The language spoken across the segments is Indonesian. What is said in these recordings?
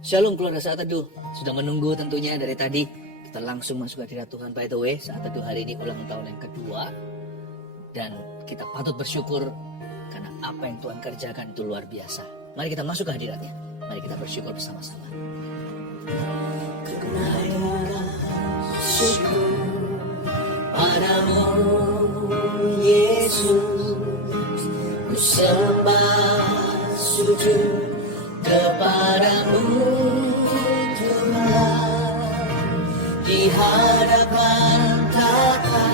Shalom keluarga Saat Teduh. Sudah menunggu tentunya dari tadi. Kita langsung masuk ke hadirat Tuhan. By the way, Saat Teduh hari ini ulang tahun yang kedua. Dan kita patut bersyukur karena apa yang Tuhan kerjakan itu luar biasa. Mari kita masuk ke hadiratnya. Mari kita bersyukur bersama-sama. Syukur padamu Yesus, ku sembah sujud kepadamu Tuhan, di hadapan tata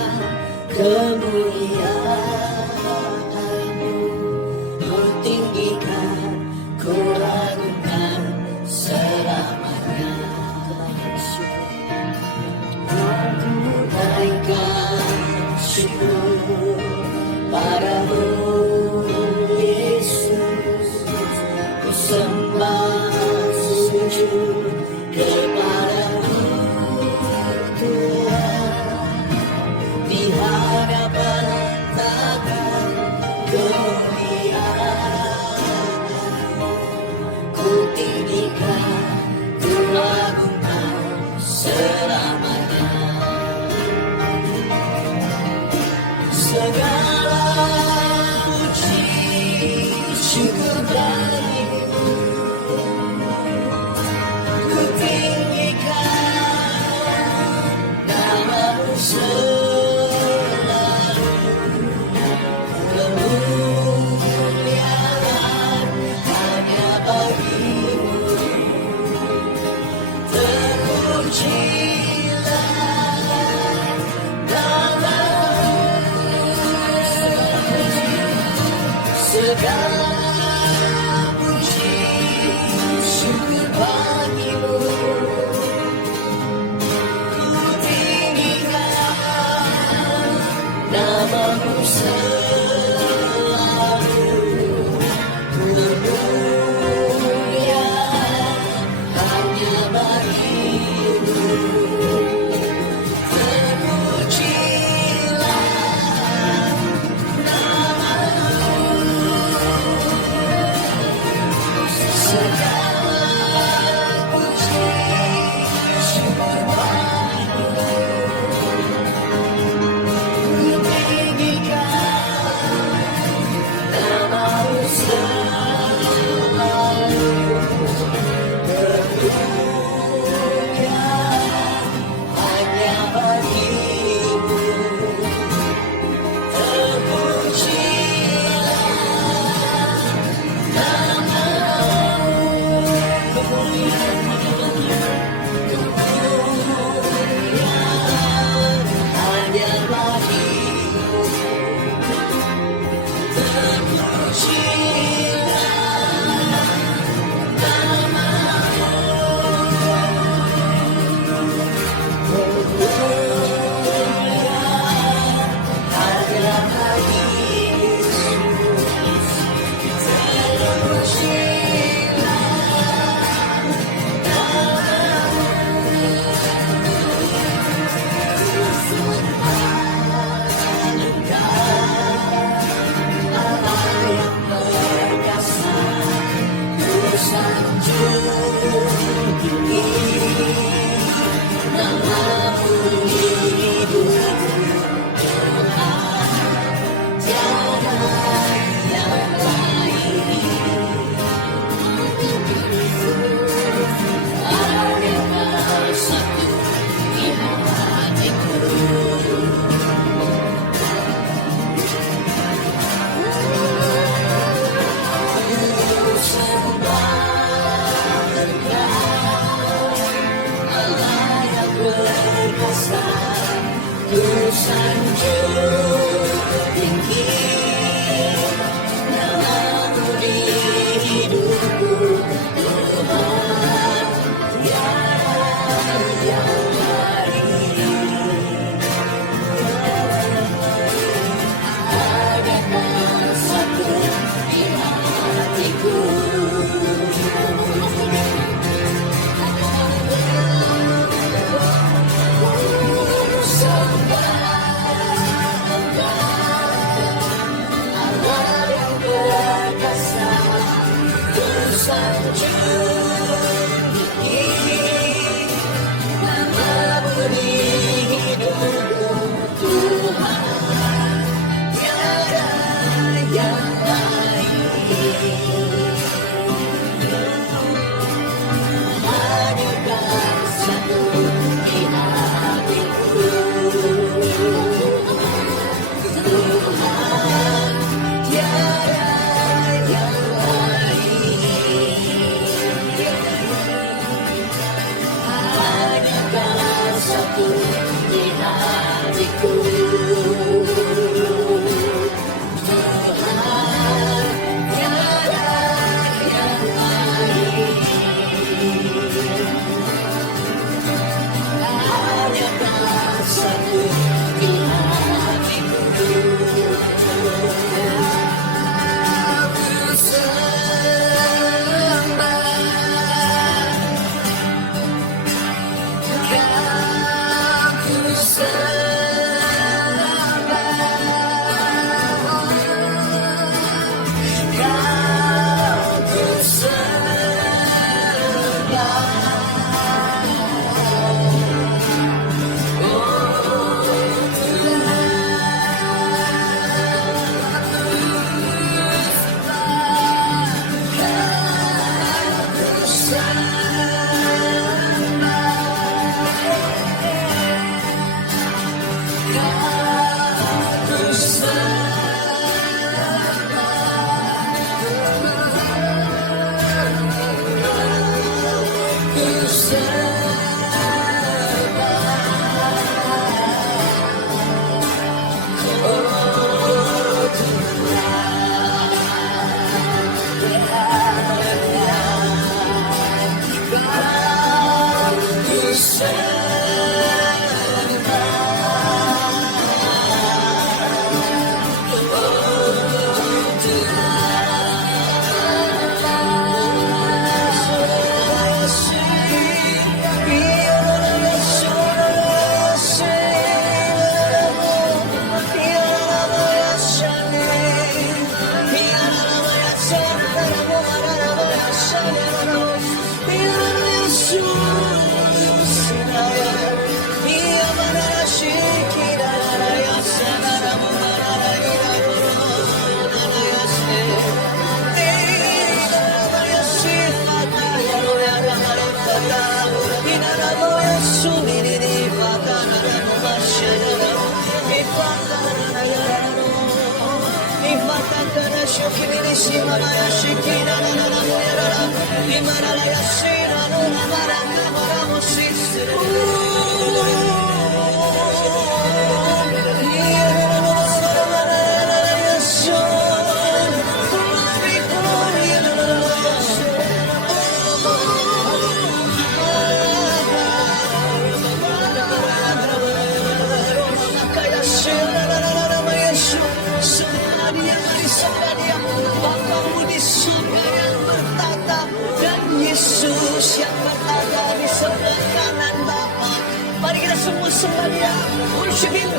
kemuliaan-Mu, ku tinggikan, ku agungkan selamanya. Aku naikkan syukur padamu Yesus, ku sembah sujud kepadamu Tuhan, di hadapan takkan kemuliaan-Mu, ku tinggikan, ku agungkan selamanya. Segala puji syukur bagimu, ku tinggikan nama-Mu selalu. Kemuliaan hanya bagi-Mu, terpujilah nama-Mu. Segala puji syukur bagi-Mu, ku tinggikan nama-Mu selalu. Kemuliaan hanya bagi-Mu, terpujilah nama-Mu. Segala puji syukur bagi-Mu, ku tinggikan nama-Mu selalu. Kemuliaan hanya bagi-Mu, terpujilah nama-Mu. Kemuliaan hanya bagi-Mu, terpujilah nama-Mu. Kemuliaan hanya bagi-Mu, terpujilah sanjung tinggi nama-Mu di hidupku, Tuhan yang baik. Adakan satu di hatiku, sembah Bapamu di surga yang bertata, dan Yesus yang berada di sebelah kanan Bapa. Mari kita semua sembah Dia, worship Him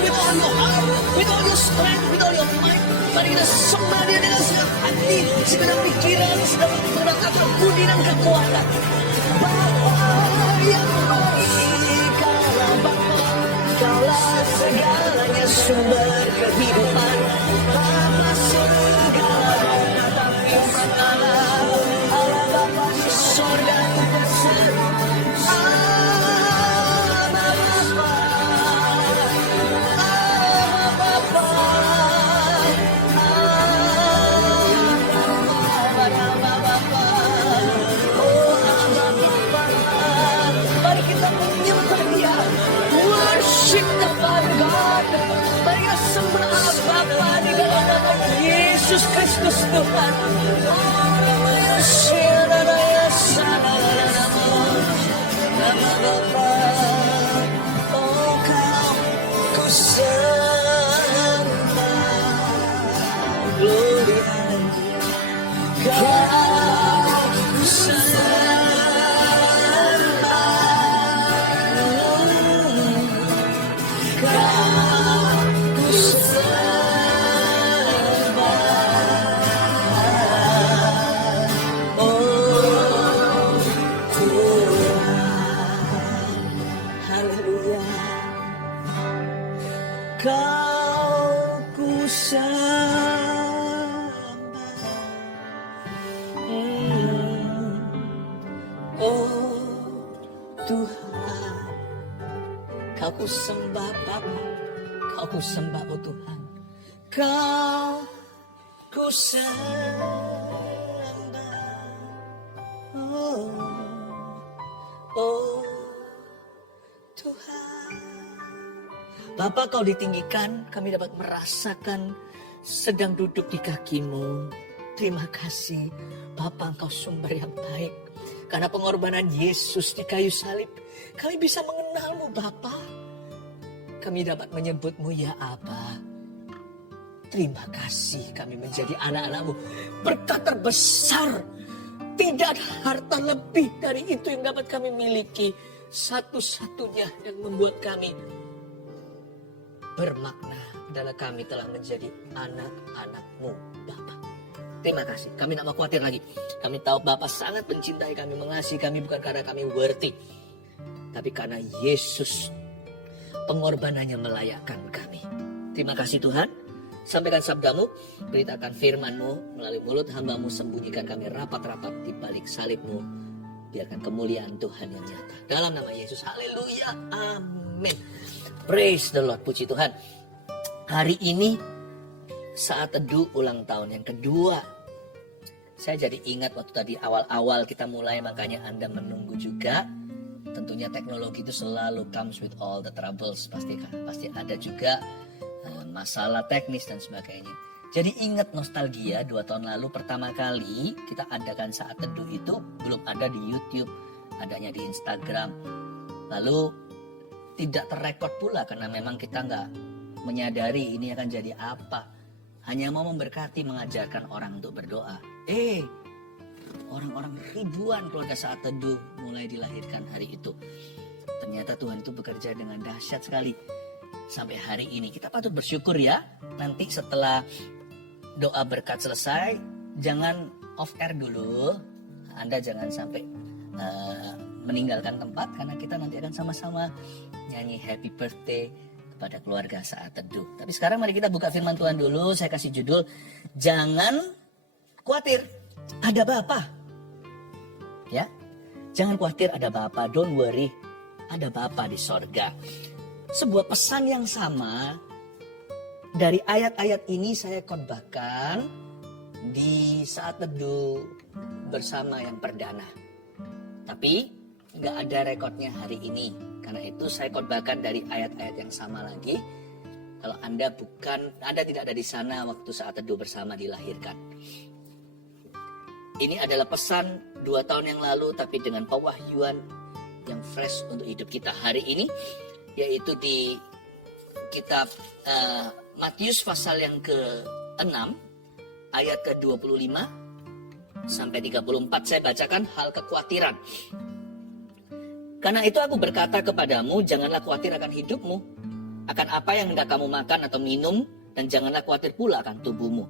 with all your heart, with all your strength, with all your might. Mari kita sembah Dia dengan segenap hati, segenap pikiran, segenap akal budi dan kekuatan. Bapa yang baik, Kaulah Bapa, Kaulah segalanya sumber kehidupan. Bapa surga, kata firman Allah, Allah Bapa di surga itu besar. Mari kita menyembah Dia, worship the Father God. Mari kita sembah Bapa di dalam nama Yesus Kristus Tuhan. Nama Bapa, oh Kau ku sembah, glory Kau ku Kau sembah Bapa, Kau ku sembah oh Tuhan, Kau ku sembah, oh Tuhan. Bapa, Kau ditinggikan, kami dapat merasakan sedang duduk di kaki-Mu. Terima kasih Bapa, Engkau sumber yang baik. Karena pengorbanan Yesus di kayu salib, kami bisa mengenal-Mu Bapa. Kami dapat menyebut-Mu ya Aba. Terima kasih kami menjadi anak-anak-Mu. Berkat terbesar, tidak ada harta lebih dari itu yang dapat kami miliki. Satu-satunya yang membuat kami bermakna adalah kami telah menjadi anak-anak-Mu Bapa. Terima kasih, kami tidak mau khawatir lagi. Kami tahu Bapa sangat mencintai kami, mengasihi kami bukan karena kami worthy, tapi karena Yesus pengorbanannya melayakkan kami. Terima kasih Tuhan. Sampaikan sabda-Mu, beritakan firman-Mu melalui mulut hamba-Mu, sembunyikan kami rapat-rapat di balik salib-Mu. Biarkan kemuliaan Tuhan yang nyata. Dalam nama Yesus, haleluya, amin. Praise the Lord, puji Tuhan. Hari ini saat teduh ulang tahun yang kedua Saya jadi ingat waktu tadi awal-awal kita mulai, makanya Anda menunggu juga. Tentunya teknologi itu selalu comes with all the troubles. Pasti ada juga masalah teknis dan sebagainya. Jadi ingat nostalgia 2 tahun lalu pertama kali kita adakan saat teduh itu belum ada di YouTube, adanya di Instagram. Lalu tidak terrekod pula karena memang kita nggak menyadari ini akan jadi apa. Hanya mau memberkati, mengajarkan orang untuk berdoa. Orang-orang ribuan keluarga saat teduh mulai dilahirkan hari itu. Ternyata Tuhan itu bekerja dengan dahsyat sekali. Sampai hari ini kita patut bersyukur ya. Nanti setelah doa berkat selesai, jangan off air dulu. Anda jangan sampai meninggalkan tempat, karena kita nanti akan sama-sama nyanyi happy birthday kepada keluarga saat teduh. Tapi sekarang mari kita buka firman Tuhan dulu. Saya kasih judul, jangan khawatir, ada Bapa. Ya, jangan khawatir, ada Bapa. Don't worry, ada Bapa di sorga. Sebuah pesan yang sama dari ayat-ayat ini saya khotbahkan di saat teduh bersama yang perdana. Tapi nggak ada rekodnya hari ini. Karena itu saya khotbahkan dari ayat-ayat yang sama lagi. Kalau Anda tidak ada di sana waktu saat teduh bersama dilahirkan. Ini adalah pesan 2 tahun yang lalu, tapi dengan pewahyuan yang fresh untuk hidup kita hari ini, yaitu di kitab Matius pasal yang ke-6 ayat ke-25 sampai 34. Saya bacakan hal kekhawatiran. Karena itu aku berkata kepadamu, janganlah khawatir akan hidupmu, akan apa yang hendak kamu makan atau minum, dan janganlah khawatir pula akan tubuhmu,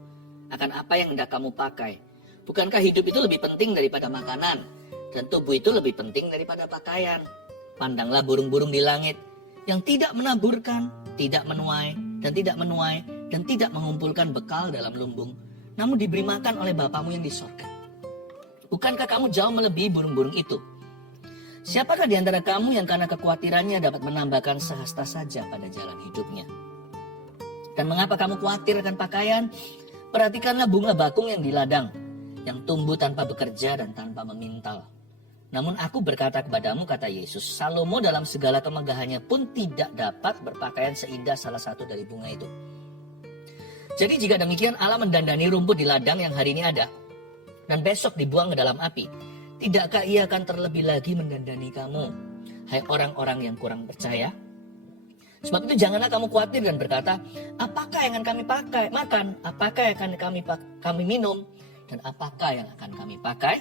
akan apa yang hendak kamu pakai. Bukankah hidup itu lebih penting daripada makanan, dan tubuh itu lebih penting daripada pakaian? Pandanglah burung-burung di langit, yang tidak menaburkan, tidak menuai, dan tidak mengumpulkan bekal dalam lumbung, namun diberi makan oleh Bapamu yang di sorga. Bukankah kamu jauh melebihi burung-burung itu? Siapakah di antara kamu yang karena kekhawatirannya dapat menambahkan sehasta saja pada jalan hidupnya? Dan mengapa kamu khawatir akan pakaian? Perhatikanlah bunga bakung yang di ladang, yang tumbuh tanpa bekerja dan tanpa memintal. Namun aku berkata kepadamu, kata Yesus, Salomo dalam segala kemegahannya pun tidak dapat berpakaian seindah salah satu dari bunga itu. Jadi jika demikian Allah mendandani rumput di ladang yang hari ini ada, dan besok dibuang ke dalam api, tidakkah ia akan terlebih lagi mendandani kamu, hai orang-orang yang kurang percaya? Sebab itu janganlah kamu khawatir dan berkata, apakah yang akan kami makan, apakah yang akan kami minum, dan apakah yang akan kami pakai?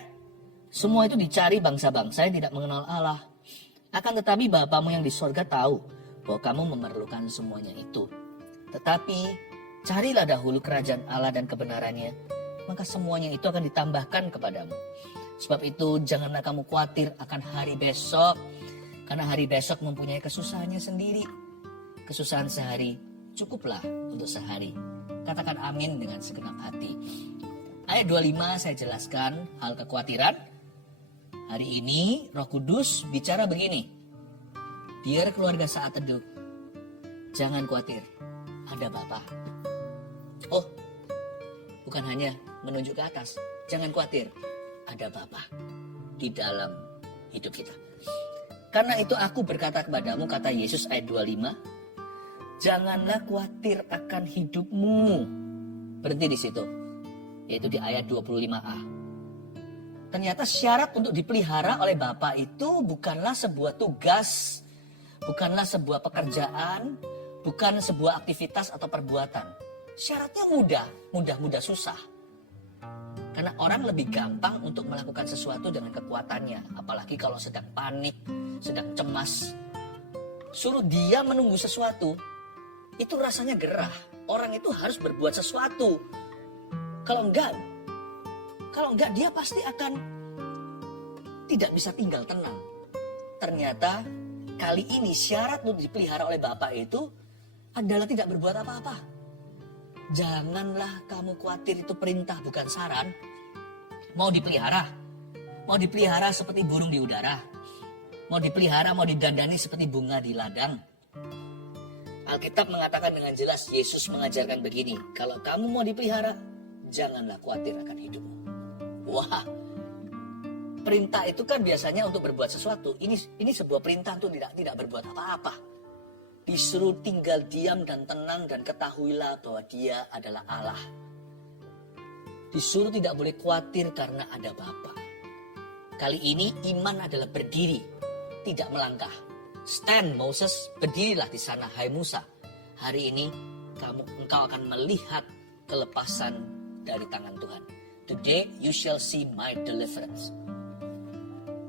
Semua itu dicari bangsa-bangsa yang tidak mengenal Allah. Akan tetapi Bapamu yang di sorga tahu bahwa kamu memerlukan semuanya itu. Tetapi carilah dahulu kerajaan Allah dan kebenarannya, maka semuanya itu akan ditambahkan kepadamu. Sebab itu janganlah kamu khawatir akan hari besok, karena hari besok mempunyai kesusahannya sendiri. Kesusahan sehari cukuplah untuk sehari. Katakan amin dengan segenap hati. Ayat 25 saya jelaskan hal kekhawatiran. Hari ini Roh Kudus bicara begini. Dear keluarga saat teduh, jangan khawatir, ada Bapa. Oh, bukan hanya menunjuk ke atas, jangan khawatir, ada Bapa di dalam hidup kita. Karena itu aku berkata kepadamu, kata Yesus ayat 25, janganlah khawatir akan hidupmu. Berhenti di situ, yaitu di ayat 25a. Ternyata syarat untuk dipelihara oleh Bapa itu bukanlah sebuah tugas, bukanlah sebuah pekerjaan, bukan sebuah aktivitas atau perbuatan. Syaratnya mudah susah. Karena orang lebih gampang untuk melakukan sesuatu dengan kekuatannya. Apalagi kalau sedang panik, sedang cemas. Suruh dia menunggu sesuatu, itu rasanya gerah. Orang itu harus berbuat sesuatu. Kalau enggak dia pasti akan tidak bisa tinggal tenang. Ternyata kali ini syarat untuk dipelihara oleh Bapa itu adalah tidak berbuat apa-apa. Janganlah kamu khawatir, itu perintah bukan saran. Mau dipelihara seperti burung di udara. Mau dipelihara, mau didandani seperti bunga di ladang. Alkitab mengatakan dengan jelas, Yesus mengajarkan begini, kalau kamu mau dipelihara, janganlah khawatir akan hidupmu. Wah, perintah itu kan biasanya untuk berbuat sesuatu. Ini sebuah perintah untuk tidak berbuat apa-apa. Disuruh tinggal diam dan tenang dan ketahuilah bahwa Dia adalah Allah. Disuruh tidak boleh khawatir karena ada Bapa. Kali ini iman adalah berdiri, tidak melangkah. Stand Moses, berdirilah di sana hai Musa. Hari ini engkau akan melihat kelepasan dari tangan Tuhan. Today you shall see my deliverance.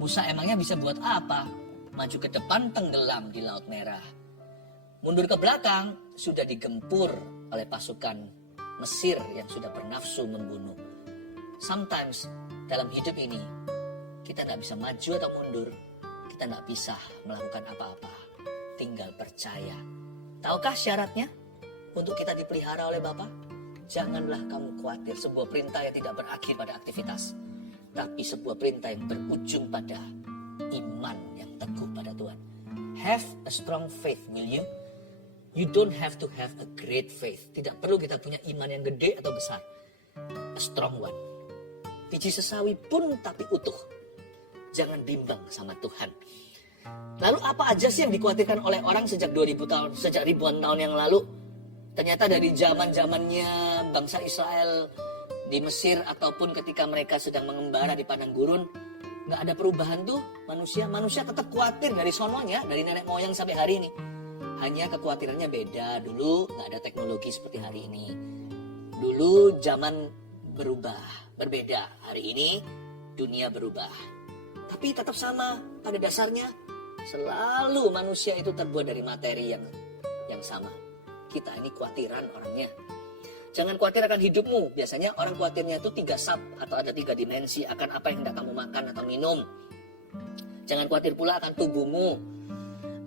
Musa emangnya bisa buat apa? Maju ke depan tenggelam di Laut Merah. Mundur ke belakang sudah digempur oleh pasukan Mesir yang sudah bernafsu membunuh. Sometimes dalam hidup ini kita tidak bisa maju atau mundur. Kita tidak bisa melakukan apa-apa. Tinggal percaya. Tahukah syaratnya untuk kita dipelihara oleh Bapa? Janganlah kamu khawatir. Sebuah perintah yang tidak berakhir pada aktivitas. Tapi sebuah perintah yang berujung pada iman yang teguh pada Tuhan. Have a strong faith, will you? You don't have to have a great faith. Tidak perlu kita punya iman yang gede atau besar. A strong one. Biji sesawi pun tapi utuh. Jangan bimbang sama Tuhan. Lalu apa aja sih yang dikhawatirkan oleh orang sejak 2000 tahun, sejak ribuan tahun yang lalu? Ternyata dari zamannya bangsa Israel di Mesir ataupun ketika mereka sedang mengembara di padang gurun, nggak ada perubahan tuh manusia. Manusia tetap khawatir dari sononya, dari nenek moyang sampai hari ini. Hanya kekhawatirannya beda. Dulu nggak ada teknologi seperti hari ini. Dulu zaman berubah, berbeda. Hari ini dunia berubah. Tapi tetap sama pada dasarnya. Selalu manusia itu terbuat dari materi yang sama. Kita ini khawatiran orangnya. Jangan khawatir akan hidupmu. Biasanya orang khawatirnya itu 3 sub atau ada 3 dimensi akan apa yang hendak kamu makan atau minum. Jangan khawatir pula akan tubuhmu.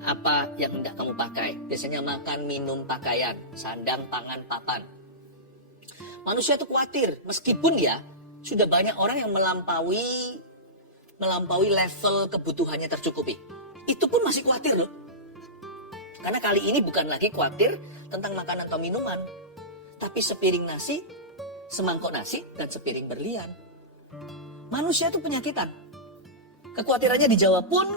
Apa yang hendak kamu pakai. Biasanya makan, minum, pakaian, sandang, pangan, papan. Manusia itu khawatir. Meskipun ya sudah banyak orang yang melampaui level kebutuhannya tercukupi. Itu pun masih khawatir loh. Karena kali ini bukan lagi khawatir tentang makanan atau minuman. Tapi sepiring nasi, semangkok nasi, dan sepiring berlian. Manusia itu penyakitan. Kekhawatirannya dijawab pun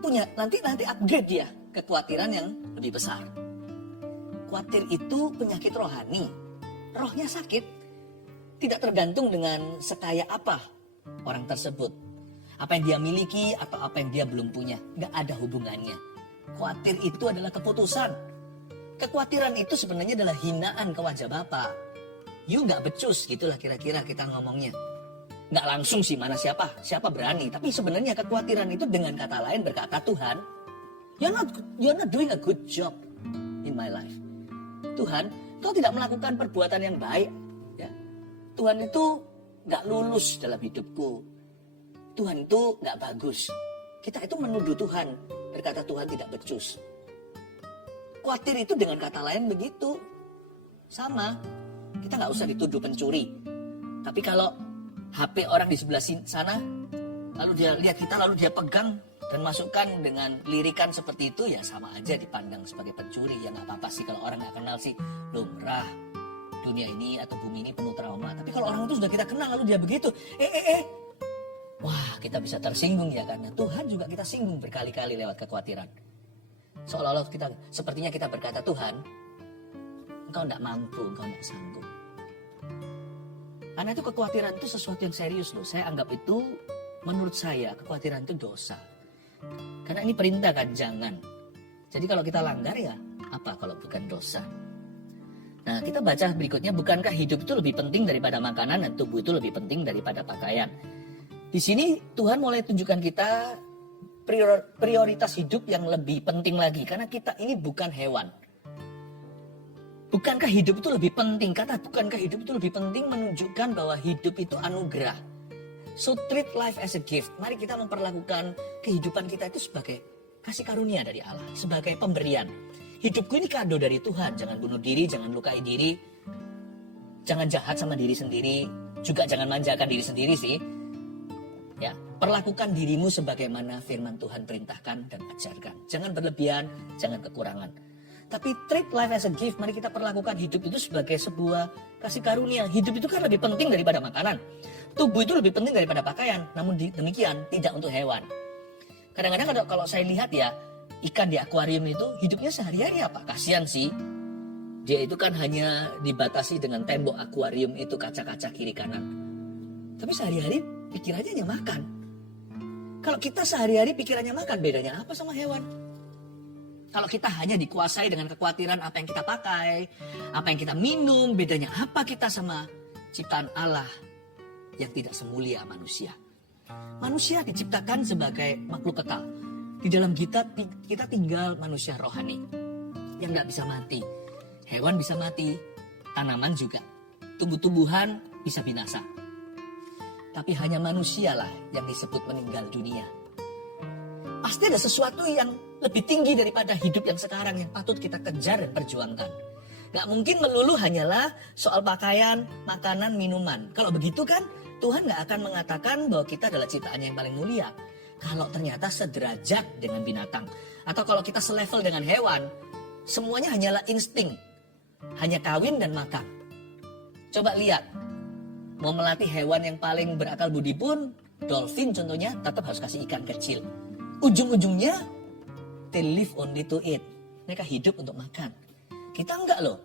punya nanti upgrade dia kekhawatiran yang lebih besar. Khawatir itu penyakit rohani. Rohnya sakit. Tidak tergantung dengan sekaya apa orang tersebut. Apa yang dia miliki atau apa yang dia belum punya. Nggak ada hubungannya. Khawatir itu adalah keputusan. Kekhawatiran itu sebenarnya adalah hinaan ke wajah Bapa. You nggak becus, gitulah kira-kira kita ngomongnya. Nggak langsung sih mana siapa berani. Tapi sebenarnya kekhawatiran itu dengan kata lain berkata, Tuhan, you're not doing a good job in my life. Tuhan, kau tidak melakukan perbuatan yang baik. Ya. Tuhan itu nggak lulus dalam hidupku. Tuhan itu nggak bagus. Kita itu menuduh Tuhan, berkata Tuhan tidak becus. Khawatir itu dengan kata lain begitu. Sama, kita nggak usah dituduh pencuri. Tapi kalau HP orang di sebelah sana, lalu dia lihat kita, lalu dia pegang dan masukkan dengan lirikan seperti itu, ya sama aja dipandang sebagai pencuri. Ya nggak apa-apa sih kalau orang nggak kenal sih, lumrah. Dunia ini atau bumi ini penuh trauma. Tapi kalau orang itu sudah kita kenal, lalu dia begitu, wah, kita bisa tersinggung ya, karena Tuhan juga kita singgung berkali-kali lewat kekhawatiran. Seolah-olah sepertinya kita berkata, Tuhan, Engkau tidak mampu, Engkau tidak sanggup. Karena itu kekhawatiran itu sesuatu yang serius loh. Saya anggap itu, menurut saya, kekhawatiran itu dosa. Karena ini perintah kan, jangan. Jadi kalau kita langgar ya, apa kalau bukan dosa? Nah, kita baca berikutnya, bukankah hidup itu lebih penting daripada makanan dan tubuh itu lebih penting daripada pakaian? Di sini Tuhan mulai tunjukkan kita prioritas hidup yang lebih penting lagi. Karena kita ini bukan hewan. Bukankah hidup itu lebih penting? Kata bukankah hidup itu lebih penting menunjukkan bahwa hidup itu anugerah. So treat life as a gift. Mari kita memperlakukan kehidupan kita itu sebagai kasih karunia dari Allah. Sebagai pemberian. Hidupku ini kado dari Tuhan. Jangan bunuh diri, jangan lukai diri. Jangan jahat sama diri sendiri. Juga jangan manjakan diri sendiri sih. Ya, perlakukan dirimu sebagaimana firman Tuhan perintahkan dan ajarkan. Jangan berlebihan, jangan kekurangan. Tapi treat life as a gift. Mari kita perlakukan hidup itu sebagai sebuah kasih karunia. Hidup itu kan lebih penting daripada makanan. Tubuh itu lebih penting daripada pakaian. Namun demikian tidak untuk hewan. Kadang-kadang kalau saya lihat ya, ikan di akuarium itu hidupnya sehari-hari apa? Kasihan sih. Dia itu kan hanya dibatasi dengan tembok akuarium itu, kaca-kaca kiri kanan. Tapi sehari-hari pikirannya hanya makan. Kalau kita sehari-hari pikirannya makan, bedanya apa sama hewan? Kalau kita hanya dikuasai dengan kekhawatiran apa yang kita pakai, apa yang kita minum, bedanya apa kita sama ciptaan Allah yang tidak semulia manusia? Manusia diciptakan sebagai makhluk kekal. Di dalam kita tinggal manusia rohani yang tidak bisa mati. Hewan bisa mati, tanaman juga. Tumbuh-tumbuhan bisa binasa. Tapi hanya manusialah yang disebut meninggal dunia. Pasti ada sesuatu yang lebih tinggi daripada hidup yang sekarang yang patut kita kejar dan perjuangkan. Gak mungkin melulu hanyalah soal pakaian, makanan, minuman. Kalau begitu kan Tuhan gak akan mengatakan bahwa kita adalah ciptaannya yang paling mulia. Kalau ternyata sederajat dengan binatang. Atau kalau kita selevel dengan hewan, semuanya hanyalah insting. Hanya kawin dan makan. Coba lihat, mau melatih hewan yang paling berakal budi pun, dolphin contohnya, tetap harus kasih ikan kecil. Ujung-ujungnya, they live only to eat. Mereka hidup untuk makan. Kita enggak loh.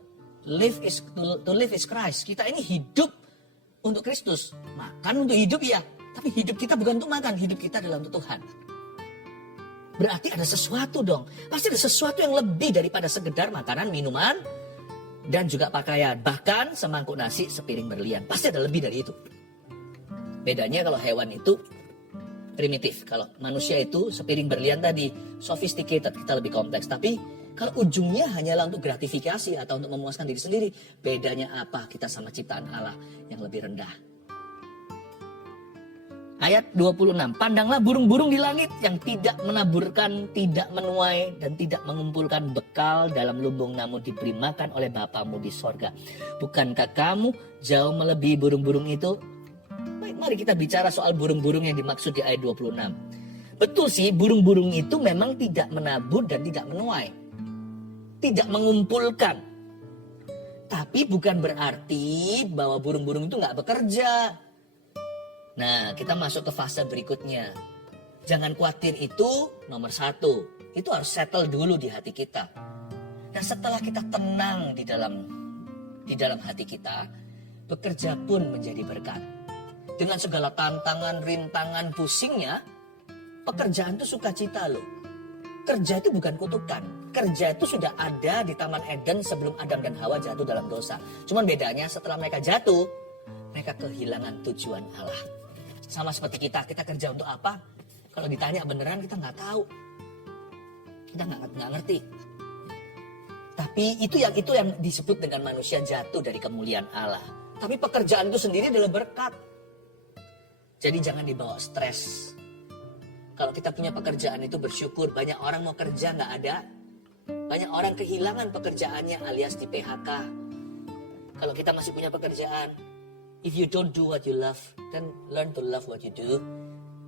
To live is Christ. Kita ini hidup untuk Kristus. Makan untuk hidup ya. Tapi hidup kita bukan untuk makan. Hidup kita adalah untuk Tuhan. Berarti ada sesuatu dong. Pasti ada sesuatu yang lebih daripada sekedar makanan, minuman, dan juga pakaian. Bahkan semangkuk nasi, sepiring berlian. Pasti ada lebih dari itu. Bedanya kalau hewan itu primitif. Kalau manusia itu sepiring berlian tadi, sophisticated, kita lebih kompleks. Tapi kalau ujungnya hanyalah untuk gratifikasi atau untuk memuaskan diri sendiri, bedanya apa kita sama ciptaan Allah yang lebih rendah? Ayat 26, pandanglah burung-burung di langit yang tidak menaburkan, tidak menuai, dan tidak mengumpulkan bekal dalam lumbung, namun diberi makan oleh Bapamu di sorga. Bukankah kamu jauh melebihi burung-burung itu? Baik, mari kita bicara soal burung-burung yang dimaksud di ayat 26. Betul sih, burung-burung itu memang tidak menabur dan tidak menuai. Tidak mengumpulkan. Tapi bukan berarti bahwa burung-burung itu nggak bekerja. Nah, kita masuk ke fase berikutnya. Jangan khawatir itu nomor 1. Itu harus settle dulu di hati kita. Dan setelah kita tenang di dalam hati kita, bekerja pun menjadi berkat. Dengan segala tantangan, rintangan, pusingnya, pekerjaan itu sukacita loh. Kerja itu bukan kutukan. Kerja itu sudah ada di Taman Eden sebelum Adam dan Hawa jatuh dalam dosa. Cuman bedanya setelah mereka jatuh, mereka kehilangan tujuan Allah. Sama seperti kita kerja untuk apa? Kalau ditanya beneran kita nggak tahu. Kita nggak ngerti. Tapi itu yang disebut dengan manusia jatuh dari kemuliaan Allah. Tapi pekerjaan itu sendiri adalah berkat. Jadi jangan dibawa stres. Kalau kita punya pekerjaan itu bersyukur. Banyak orang mau kerja nggak ada. Banyak orang kehilangan pekerjaannya alias di PHK. Kalau kita masih punya pekerjaan, if you don't do what you love, then learn to love what you do.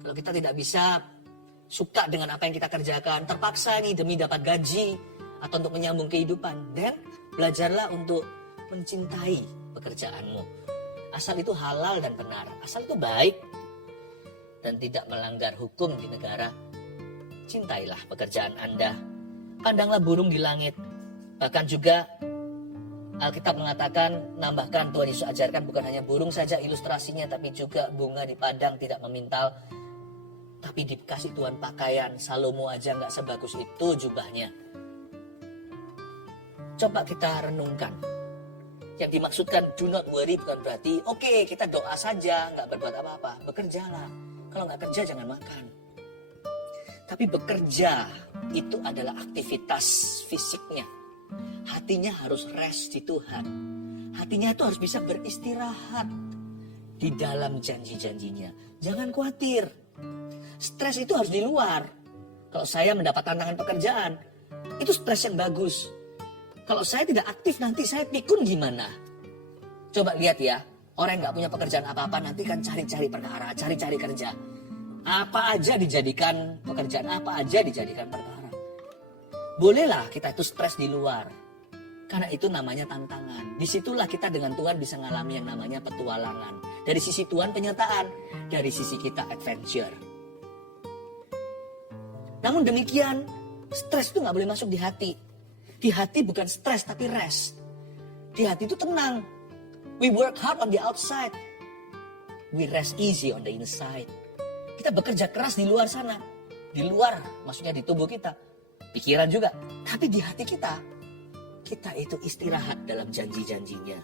Kalau kita tidak bisa suka dengan apa yang kita kerjakan, terpaksa nih demi dapat gaji atau untuk menyambung kehidupan, then belajarlah untuk mencintai pekerjaanmu. Asal itu halal dan benar, asal itu baik dan tidak melanggar hukum di negara. Cintailah pekerjaan Anda. Pandanglah burung di langit. Bahkan juga Alkitab mengatakan, nambahkan Tuhan Yesus ajarkan bukan hanya burung saja ilustrasinya, tapi juga bunga di padang tidak memintal. Tapi dikasih Tuhan pakaian, Salomo aja nggak sebagus itu jubahnya. Coba kita renungkan. Yang dimaksudkan do not worry bukan berarti, oke, kita doa saja, nggak berbuat apa-apa. Bekerjalah. Kalau nggak kerja jangan makan. Tapi bekerja itu adalah aktivitas fisiknya. Hatinya harus rest di Tuhan. Hatinya itu harus bisa beristirahat di dalam janji-janjinya. Jangan khawatir. Stres itu harus di luar. Kalau saya mendapat tantangan pekerjaan, itu stres yang bagus. Kalau saya tidak aktif nanti saya pikun gimana? Coba lihat ya, orang yang gak punya pekerjaan apa-apa nanti kan cari-cari perkara, cari-cari kerja. Apa aja dijadikan pekerjaan, apa aja dijadikan perkara. Bolehlah kita itu stres di luar. Karena itu namanya tantangan. Disitulah kita dengan Tuhan bisa mengalami yang namanya petualangan. Dari sisi Tuhan penyertaan, dari sisi kita adventure. Namun demikian, stres itu nggak boleh masuk di hati. Di hati bukan stres tapi rest. Di hati itu tenang. We work hard on the outside. We rest easy on the inside. Kita bekerja keras di luar sana. Di luar, maksudnya di tubuh kita. Pikiran juga. Tapi di hati kita itu istirahat dalam janji-janjinya.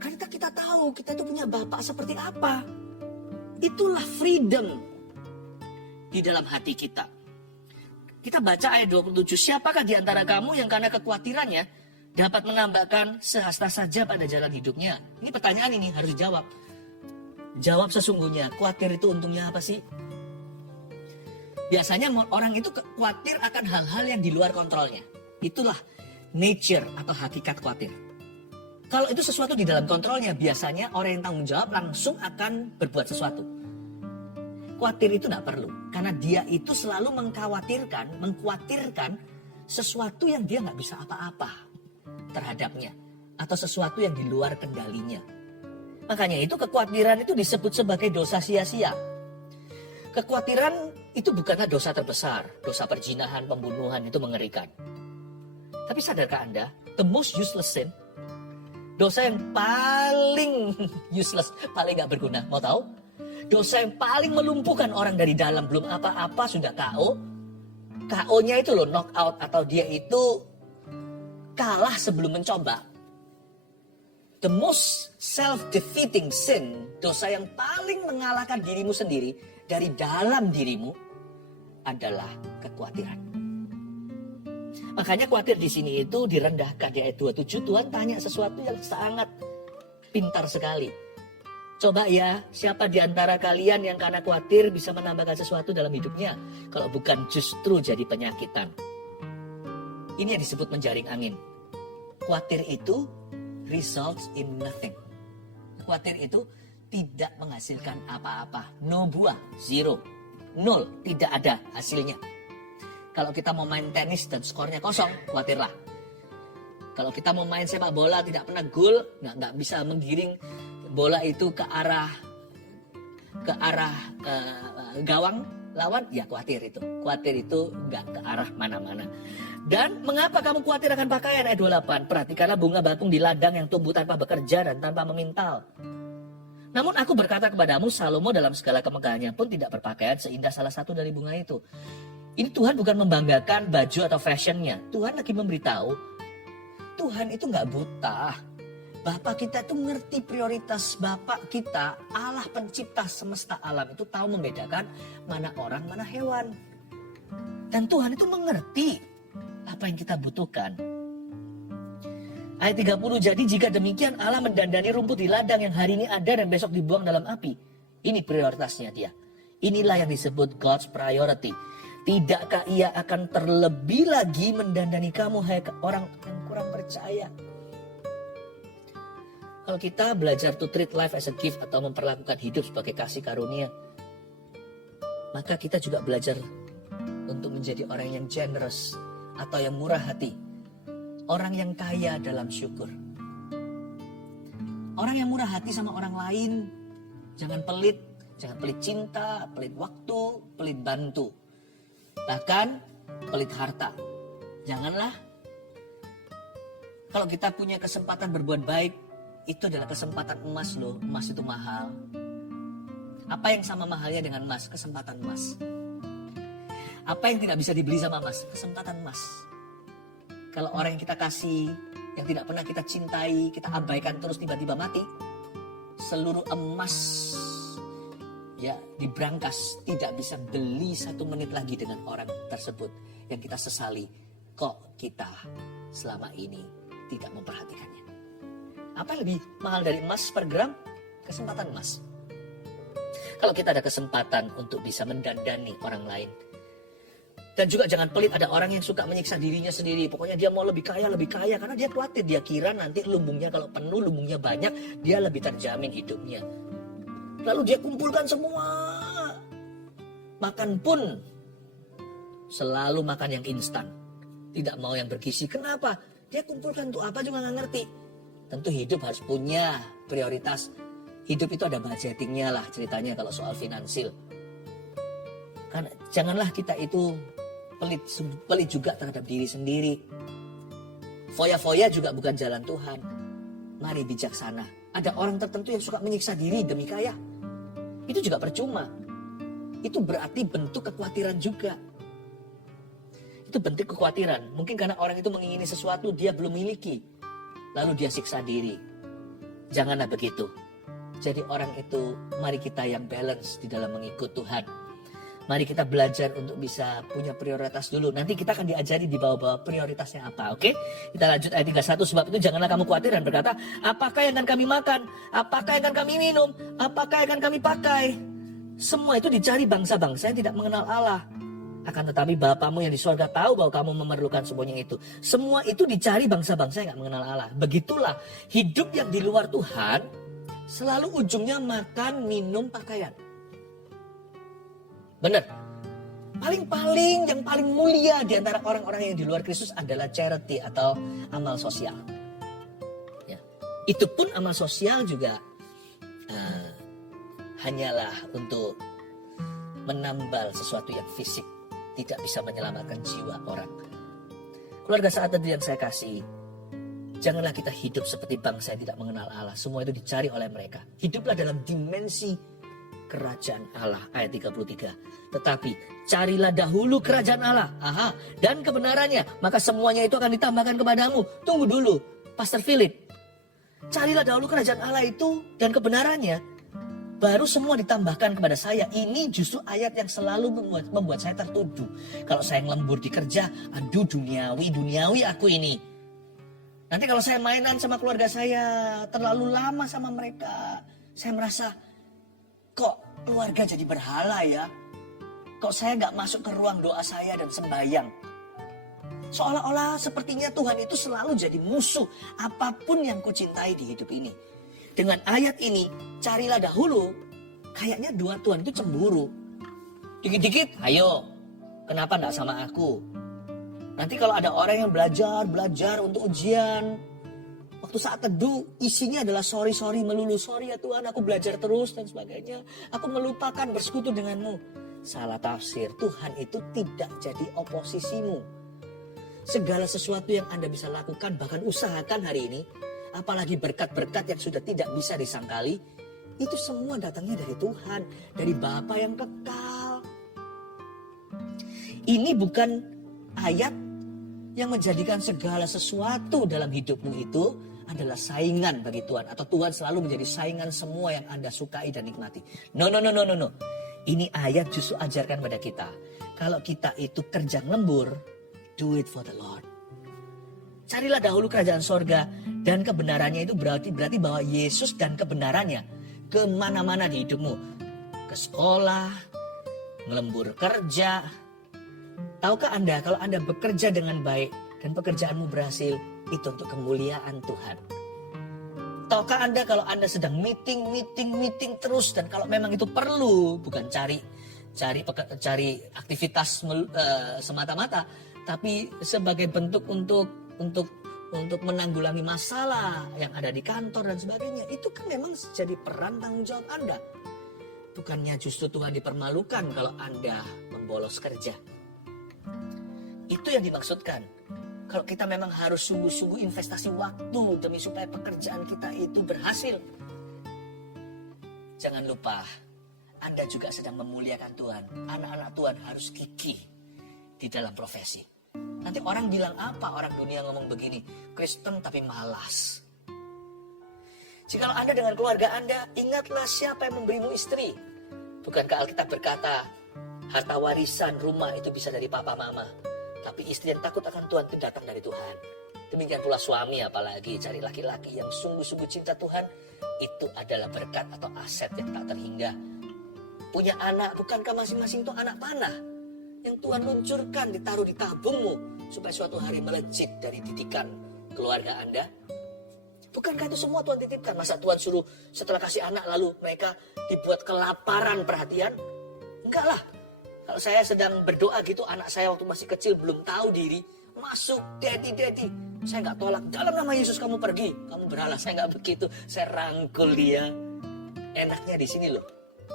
Karena kita tahu kita itu punya Bapa seperti apa. Itulah freedom di dalam hati kita. Kita baca ayat 27. Siapakah di antara kamu yang karena kekhawatirannya dapat menambahkan sehasta saja pada jalan hidupnya? Ini pertanyaan ini harus dijawab. Jawab sesungguhnya. Khawatir itu untungnya apa sih? Biasanya orang itu khawatir akan hal-hal yang di luar kontrolnya. Itulah nature atau hakikat khawatir. Kalau itu sesuatu di dalam kontrolnya, biasanya orang yang tanggung jawab langsung akan berbuat sesuatu. Khawatir itu tidak perlu. Karena dia itu selalu mengkhawatirkan sesuatu yang dia nggak bisa apa-apa terhadapnya. Atau sesuatu yang di luar kendalinya. Makanya itu kekhawatiran itu disebut sebagai dosa sia-sia. Kekhawatiran itu bukanlah dosa terbesar. Dosa perzinahan, pembunuhan itu mengerikan. Tapi sadarkah Anda, the most useless sin, dosa yang paling useless, paling gak berguna, mau tahu? Dosa yang paling melumpuhkan orang dari dalam, belum apa-apa sudah KO. KO-nya itu loh, knock out, atau dia itu kalah sebelum mencoba. The most self-defeating sin, dosa yang paling mengalahkan dirimu sendiri dari dalam dirimu adalah kekhawatiran. Makanya khawatir di sini itu direndahkan di ayat 27. Tuhan tanya sesuatu yang sangat pintar sekali. Coba ya, siapa di antara kalian yang karena khawatir bisa menambahkan sesuatu dalam hidupnya? Kalau bukan justru jadi penyakitan. Ini yang disebut menjaring angin. Khawatir itu results in nothing. Khawatir itu tidak menghasilkan apa-apa. No buah, zero. Nol, tidak ada hasilnya. Kalau kita mau main tenis dan skornya kosong, khawatirlah. Kalau kita mau main sepak bola tidak pernah gol, nggak bisa menggiring bola itu ke arah gawang lawan, ya khawatir itu. Khawatir itu nggak ke arah mana-mana. Dan mengapa kamu khawatir akan pakaian? Ayat 28. Perhatikanlah bunga bakung di ladang yang tumbuh tanpa bekerja dan tanpa memintal. Namun aku berkata kepadamu, Salomo dalam segala kemegahannya pun tidak berpakaian seindah salah satu dari bunga itu. Ini Tuhan bukan membanggakan baju atau fashionnya. Tuhan lagi memberitahu, Tuhan itu nggak buta. Bapak kita itu ngerti prioritas Bapak kita, Allah pencipta semesta alam itu tahu membedakan mana orang, mana hewan. Dan Tuhan itu mengerti apa yang kita butuhkan. Ayat 30, jadi jika demikian Allah mendandani rumput di ladang yang hari ini ada dan besok dibuang dalam api. Ini prioritasnya dia. Inilah yang disebut God's priority. Tidakkah ia akan terlebih lagi mendandani kamu, hai orang yang kurang percaya? Kalau kita belajar to treat life as a gift atau memperlakukan hidup sebagai kasih karunia, maka kita juga belajar untuk menjadi orang yang generous atau yang murah hati. Orang yang kaya dalam syukur. Orang yang murah hati sama orang lain, jangan pelit cinta, pelit waktu, pelit bantu. Bahkan pelit harta. Janganlah. Kalau kita punya kesempatan berbuat baik, itu adalah kesempatan emas loh. Emas itu mahal. Apa yang sama mahalnya dengan emas? Kesempatan emas. Apa yang tidak bisa dibeli sama emas? Kesempatan emas. Kalau orang yang kita kasih, yang tidak pernah kita cintai, kita abaikan terus tiba-tiba mati, seluruh emas ya diberangkas, tidak bisa beli 1 menit lagi dengan orang tersebut yang kita sesali. Kok kita selama ini tidak memperhatikannya? Apa yang lebih mahal dari emas per gram? Kesempatan emas. Kalau kita ada kesempatan untuk bisa mendandani orang lain, dan juga jangan pelit, ada orang yang suka menyiksa dirinya sendiri. Pokoknya dia mau lebih kaya, karena dia khawatir, dia kira nanti lumbungnya kalau penuh, lumbungnya banyak, dia lebih terjamin hidupnya. Lalu dia kumpulkan semua. Makan pun selalu makan yang instan. tidak mau yang bergizi. Kenapa? Dia kumpulkan untuk apa juga nggak ngerti. Tentu hidup harus punya prioritas. Hidup itu ada budgetingnya lah ceritanya kalau soal finansil. Karena janganlah kita itu pelit juga terhadap diri sendiri. Foya-foya juga bukan jalan Tuhan. Mari bijaksana. Ada orang tertentu yang suka menyiksa diri demi kaya. Itu juga percuma. Itu berarti bentuk kekhawatiran juga. Itu bentuk kekhawatiran. Mungkin karena orang itu mengingini sesuatu dia belum miliki. Lalu dia siksa diri. Janganlah begitu. Jadi orang itu mari kita yang balance di dalam mengikut Tuhan. Mari kita belajar untuk bisa punya prioritas dulu. Nanti kita akan diajari di bawah-bawah prioritasnya apa. Oke? Kita lanjut ayat 31. Sebab itu janganlah kamu khawatir dan berkata, apakah yang akan kami makan? Apakah yang akan kami minum? Apakah yang akan kami pakai? Semua itu dicari bangsa-bangsa yang tidak mengenal Allah. Akan tetapi Bapamu yang di surga tahu bahwa kamu memerlukan semuanya itu. Semua itu dicari bangsa-bangsa yang tidak mengenal Allah. Begitulah hidup yang di luar Tuhan selalu ujungnya makan, minum, pakaian. Benar. Paling-paling yang paling mulia di antara orang-orang yang di luar Kristus adalah charity atau amal sosial. Ya. Itu pun amal sosial juga hanyalah untuk menambal sesuatu yang fisik. Tidak bisa menyelamatkan jiwa orang. Keluarga saat tadi yang saya kasih, janganlah kita hidup seperti bangsa yang tidak mengenal Allah. Semua itu dicari oleh mereka. Hiduplah dalam dimensi kerajaan Allah. Ayat 33. Tetapi carilah dahulu kerajaan Allah. Dan kebenarannya. Maka semuanya itu akan ditambahkan kepadamu. Tunggu dulu, Pastor Philip. Carilah dahulu kerajaan Allah itu dan kebenarannya. Baru semua ditambahkan kepada saya. Ini justru ayat yang selalu membuat saya tertuduh. Kalau saya ngelembur di kerja, aduh duniawi aku ini. Nanti kalau saya mainan sama keluarga saya, terlalu lama sama mereka, saya merasa, kok keluarga jadi berhala ya? Kok saya gak masuk ke ruang doa saya dan sembahyang? Seolah-olah sepertinya Tuhan itu selalu jadi musuh apapun yang kau cintai di hidup ini. Dengan ayat ini, carilah dahulu. Kayaknya Tuhan itu cemburu. Dikit-dikit, ayo. Kenapa gak sama aku? Nanti kalau ada orang yang belajar untuk ujian. Waktu saat teduh, isinya adalah sorry melulu. Sorry ya Tuhan, aku belajar terus dan sebagainya. Aku melupakan bersekutu denganmu. Salah tafsir, Tuhan itu tidak jadi oposisimu. Segala sesuatu yang Anda bisa lakukan, bahkan usahakan hari ini, apalagi berkat-berkat yang sudah tidak bisa disangkali, itu semua datangnya dari Tuhan, dari Bapa yang kekal. Ini bukan ayat yang menjadikan segala sesuatu dalam hidupmu itu adalah saingan bagi Tuhan. Atau Tuhan selalu menjadi saingan semua yang Anda sukai dan nikmati. No. Ini ayat justru ajarkan pada kita. Kalau kita itu kerja lembur, do it for the Lord. Carilah dahulu kerajaan sorga dan kebenarannya itu berarti bahwa Yesus dan kebenarannya kemana-mana di hidupmu. Ke sekolah, ngelembur kerja. Tahukah Anda kalau Anda bekerja dengan baik dan pekerjaanmu berhasil, itu untuk kemuliaan Tuhan. Tahukah Anda kalau Anda sedang meeting terus dan kalau memang itu perlu, bukan cari aktivitas semata-mata, tapi sebagai bentuk untuk menanggulangi masalah yang ada di kantor dan sebagainya. Itu kan memang jadi peran tanggung jawab Anda. Bukannya justru Tuhan dipermalukan kalau Anda membolos kerja. Itu yang dimaksudkan. Kalau kita memang harus sungguh-sungguh investasi waktu demi supaya pekerjaan kita itu berhasil. Jangan lupa, Anda juga sedang memuliakan Tuhan. Anak-anak Tuhan harus gigih di dalam profesi. Nanti orang bilang apa? Orang dunia ngomong begini, Kristen tapi malas. Jika Anda dengan keluarga Anda, ingatlah siapa yang memberimu istri. Bukankah Alkitab berkata, harta warisan rumah itu bisa dari papa mama. Tapi istri yang takut akan Tuhan itu datang dari Tuhan. Demikian pula suami, apalagi cari laki-laki yang sungguh-sungguh cinta Tuhan. Itu adalah berkat atau aset yang tak terhingga. Punya anak, bukankah masing-masing itu anak panah yang Tuhan luncurkan, ditaruh di tabungmu supaya suatu hari melejit dari didikan keluarga Anda? Bukankah itu semua Tuhan titipkan? Masa Tuhan suruh setelah kasih anak lalu mereka dibuat kelaparan perhatian? Enggak lah. Kalau saya sedang berdoa gitu, anak saya waktu masih kecil belum tahu diri, masuk, Daddy. Saya nggak tolak, dalam nama Yesus kamu pergi, kamu berhala. Saya nggak begitu, saya rangkul dia. Enaknya di sini loh,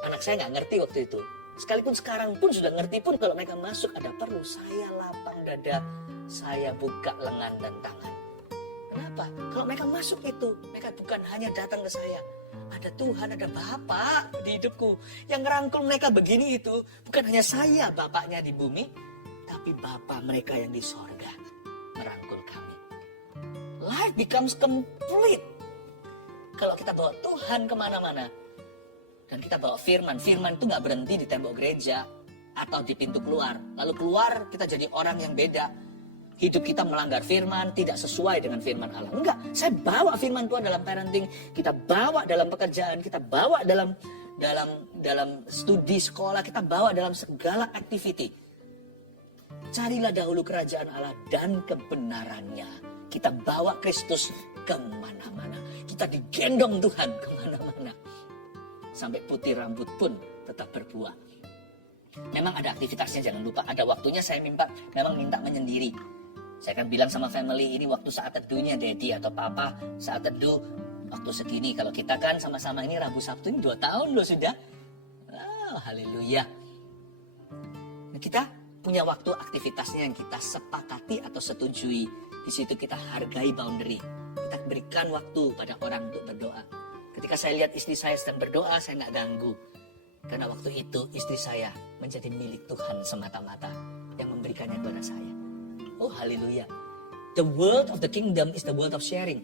anak saya nggak ngerti waktu itu. Sekalipun sekarang pun sudah ngerti pun, kalau mereka masuk ada perlu, saya lapang dada, saya buka lengan dan tangan. Kenapa? Kalau mereka masuk itu, mereka bukan hanya datang ke saya. Ada Tuhan, ada Bapa di hidupku. Yang ngerangkul mereka begini itu, bukan hanya saya Bapaknya di bumi, tapi Bapa mereka yang di sorga merangkul kami. Life becomes complete. Kalau kita bawa Tuhan kemana-mana, dan kita bawa firman itu gak berhenti di tembok gereja atau di pintu keluar. Lalu keluar kita jadi orang yang beda. Hidup kita melanggar firman, tidak sesuai dengan firman Allah. Enggak, saya bawa firman Tuhan dalam parenting, kita bawa dalam pekerjaan, kita bawa dalam studi sekolah, kita bawa dalam segala activity. Carilah dahulu kerajaan Allah dan kebenarannya. Kita bawa Kristus kemana-mana. Kita digendong Tuhan kemana-mana. Sampai putih rambut pun tetap berbuah. Memang ada aktivitasnya, jangan lupa. Ada waktunya saya minta menyendiri. Saya akan bilang sama family, ini waktu saat teduhnya Daddy atau Papa, saat teduh waktu segini. Kalau kita kan sama-sama ini Rabu Sabtu ini 2 tahun loh sudah. Oh, haleluya. Nah, kita punya waktu aktivitasnya yang kita sepakati atau setujui. Di situ kita hargai boundary. Kita berikan waktu pada orang untuk berdoa. Ketika saya lihat istri saya sedang berdoa, saya nggak ganggu. Karena waktu itu istri saya menjadi milik Tuhan semata-mata yang memberikannya kepada saya. Oh, haleluya. The world of the kingdom is the world of sharing.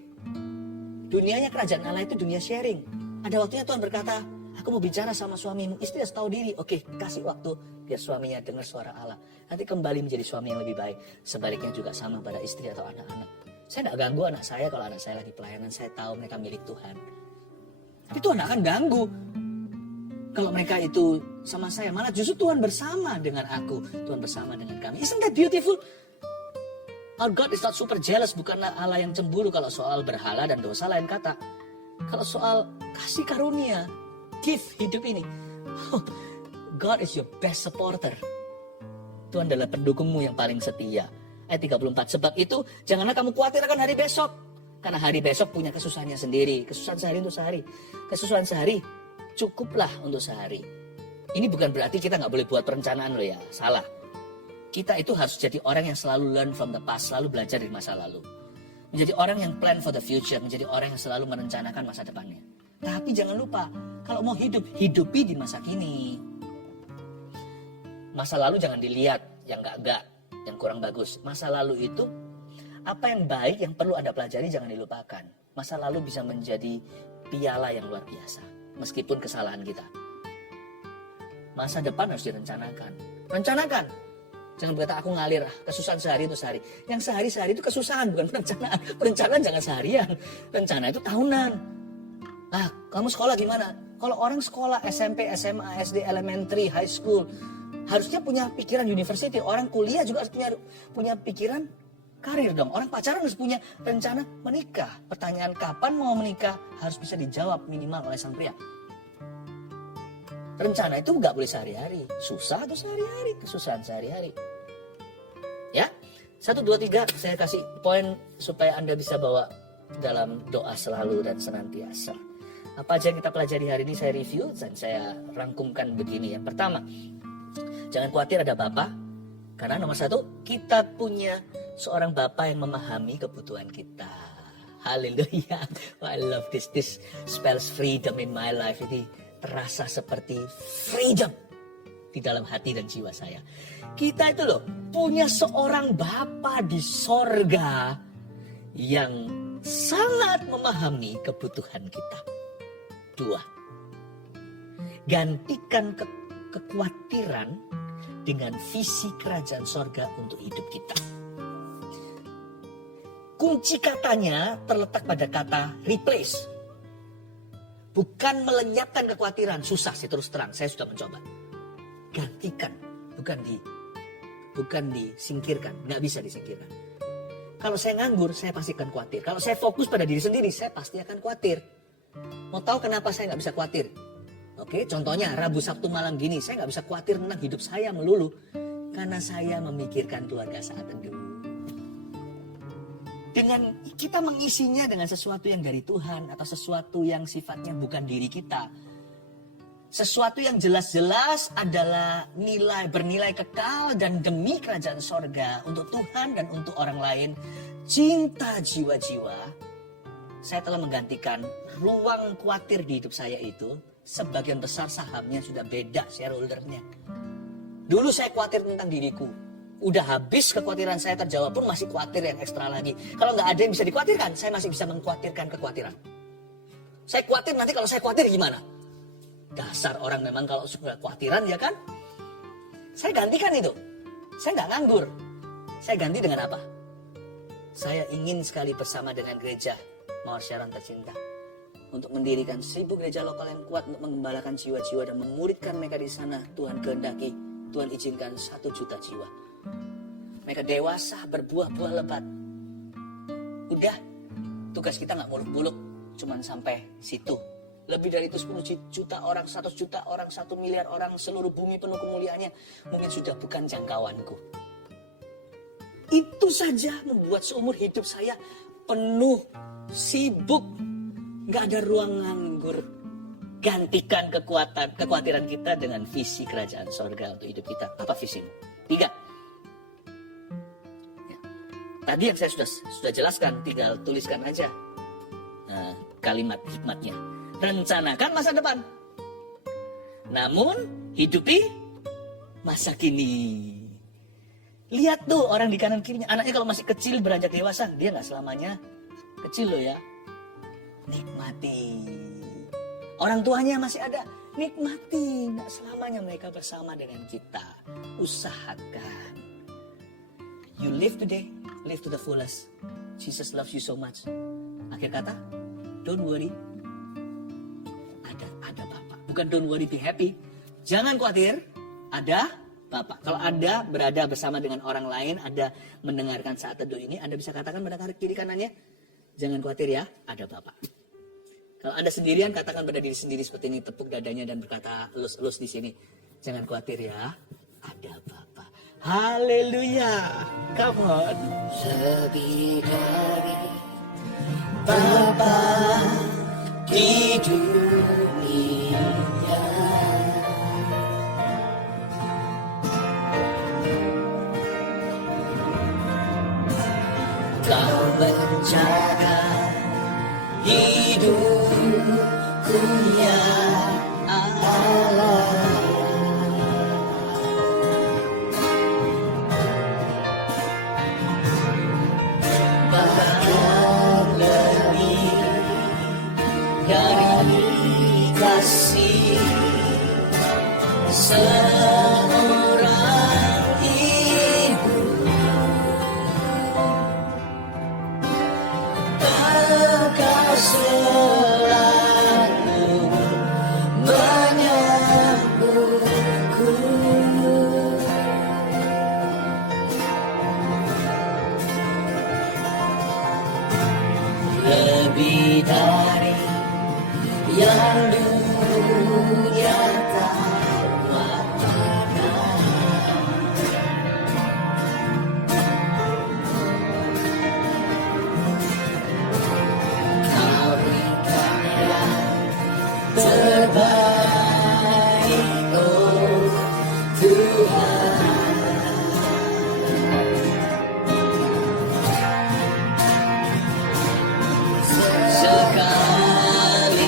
Dunianya kerajaan Allah itu dunia sharing. Ada waktunya Tuhan berkata, aku mau bicara sama suamimu, istri harus tahu diri. Oke, kasih waktu biar suaminya dengar suara Allah. Nanti kembali menjadi suami yang lebih baik. Sebaliknya juga sama pada istri atau anak-anak. Saya tidak ganggu anak saya kalau anak saya lagi pelayanan. Saya tahu mereka milik Tuhan. Tapi Tuhan akan ganggu kalau mereka itu sama saya. Malah justru Tuhan bersama dengan aku. Tuhan bersama dengan kami. Isn't that beautiful? Our God is not super jealous, bukanlah Allah yang cemburu kalau soal berhala dan dosa, lain kata. Kalau soal kasih karunia, gift hidup ini, God is your best supporter. Tuhan adalah pendukungmu yang paling setia. Ayat 34, sebab itu janganlah kamu khawatir akan hari besok. Karena hari besok punya kesusahannya sendiri. Kesusahan sehari untuk sehari. Kesusahan sehari cukuplah untuk sehari. Ini bukan berarti kita nggak boleh buat perencanaan loh ya, salah. Kita itu harus jadi orang yang selalu learn from the past, selalu belajar dari masa lalu. Menjadi orang yang plan for the future, menjadi orang yang selalu merencanakan masa depannya. Tapi jangan lupa, kalau mau hidupi di masa kini. Masa lalu jangan dilihat yang enggak, yang kurang bagus. Masa lalu itu, apa yang baik yang perlu Anda pelajari jangan dilupakan. Masa lalu bisa menjadi piala yang luar biasa, meskipun kesalahan kita. Masa depan harus direncanakan. Rencanakan. Jangan berkata aku ngalir, kesusahan sehari itu sehari. Yang sehari-sehari itu kesusahan, bukan perencanaan. Perencanaan jangan seharian. Rencana itu tahunan. Nah, kamu sekolah gimana? Kalau orang sekolah SMP, SMA, SD, elementary, high school, harusnya punya pikiran university. Orang kuliah juga harus punya pikiran karir dong. Orang pacaran harus punya rencana menikah. Pertanyaan kapan mau menikah harus bisa dijawab minimal oleh sang pria. Rencana itu nggak boleh sehari-hari. Susah atau sehari-hari, kesusahan sehari-hari. Ya, 1, 2, 3 saya kasih poin supaya Anda bisa bawa dalam doa selalu dan senantiasa. Apa aja yang kita pelajari hari ini saya review dan saya rangkumkan begini. Yang pertama, jangan khawatir ada Bapa. Karena nomor 1, kita punya seorang Bapa yang memahami kebutuhan kita. Haleluya. Oh, I love this. This spells freedom in my life. Ini terasa seperti freedom di dalam hati dan jiwa saya. Kita itu loh punya seorang Bapa di sorga yang sangat memahami kebutuhan kita. 2, gantikan kekhawatiran dengan visi kerajaan sorga untuk hidup kita. Kunci katanya terletak pada kata replace. Bukan melenyapkan kekhawatiran, susah sih terus terang, saya sudah mencoba. Gantikan, bukan disingkirkan, nggak bisa disingkirkan. Kalau saya nganggur, saya pasti akan khawatir. Kalau saya fokus pada diri sendiri, saya pasti akan khawatir. Mau tahu kenapa saya nggak bisa khawatir? Oke, contohnya Rabu Sabtu malam gini, saya nggak bisa khawatir tentang hidup saya melulu. Karena saya memikirkan keluarga saat teduh. dengan kita mengisinya dengan sesuatu yang dari Tuhan atau sesuatu yang sifatnya bukan diri kita. Sesuatu yang jelas-jelas adalah bernilai kekal dan demi kerajaan sorga untuk Tuhan dan untuk orang lain. Cinta jiwa-jiwa. Saya telah menggantikan ruang khawatir di hidup saya itu. Sebagian besar sahamnya sudah beda shareholdernya. Dulu saya khawatir tentang diriku. Udah habis kekhawatiran saya terjawab pun masih khawatir yang ekstra lagi. Kalau nggak ada yang bisa dikhawatirkan, saya masih bisa mengkhawatirkan kekhawatiran. Saya khawatir nanti kalau saya khawatir gimana? Dasar orang memang kalau suka kekhawatiran ya kan? Saya gantikan itu. Saya nggak nganggur. Saya ganti dengan apa? Saya ingin sekali bersama dengan gereja Mawar Syaron tercinta. Untuk mendirikan 1000 gereja lokal yang kuat untuk mengembalakan jiwa-jiwa dan memuridkan mereka di sana. Tuhan kehendaki, Tuhan izinkan 1 juta jiwa. Mereka dewasa berbuah-buah lebat. Udah, tugas kita nggak muluk-muluk, cuman sampai situ. Lebih dari itu 10 juta orang, 100 juta orang, 1 miliar orang, seluruh bumi penuh kemuliaannya. Mungkin sudah bukan jangkauanku. Itu saja membuat seumur hidup saya penuh, sibuk. Nggak ada ruang nganggur. Gantikan kekhawatiran kita dengan visi kerajaan sorga untuk hidup kita. Apa visimu? 3. Tadi yang saya sudah jelaskan, tinggal tuliskan aja kalimat hikmatnya. Rencanakan masa depan, namun hidupi masa kini. Lihat tuh orang di kanan kirinya, anaknya kalau masih kecil beranjak dewasa, dia nggak selamanya kecil loh ya. Nikmati. Orang tuanya masih ada, nikmati. Nggak selamanya mereka bersama dengan kita. Usahakan. You live today, live to the fullest. Jesus loves you so much. Akhir kata, don't worry. Ada Bapak. Bukan don't worry, be happy. Jangan khawatir, ada Bapak. Kalau Anda berada bersama dengan orang lain, Anda mendengarkan saat teduh ini, Anda bisa katakan pada kiri kanannya, jangan khawatir ya, ada Bapak. Kalau Anda sendirian, katakan pada diri sendiri seperti ini, tepuk dadanya dan berkata elus-elus di sini, jangan khawatir ya, ada Bapak. Haleluya. Come on. Lebih dari Bapa di dunia, Kau menjaga hidupku ya Allah. Dari kasih seorang ibu, Kau selalu menyambutku. Lebih dari yang dunia tawarkan, Kau berikan yang terbaik, oh Tuhan. Sekalipun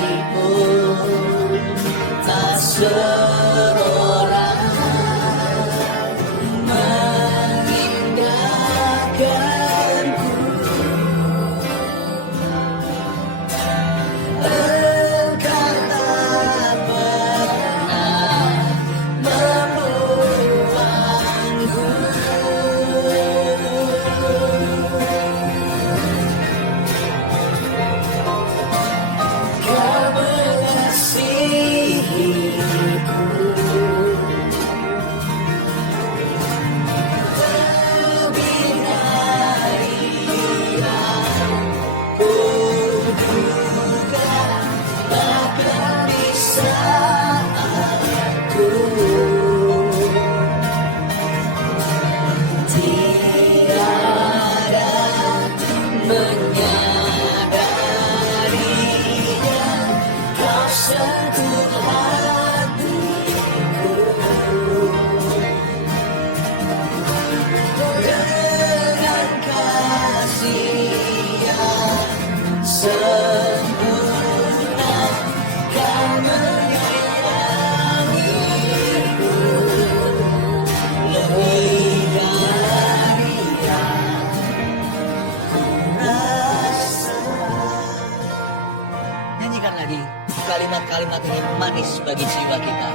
kalimat ini manis bagi jiwa kita.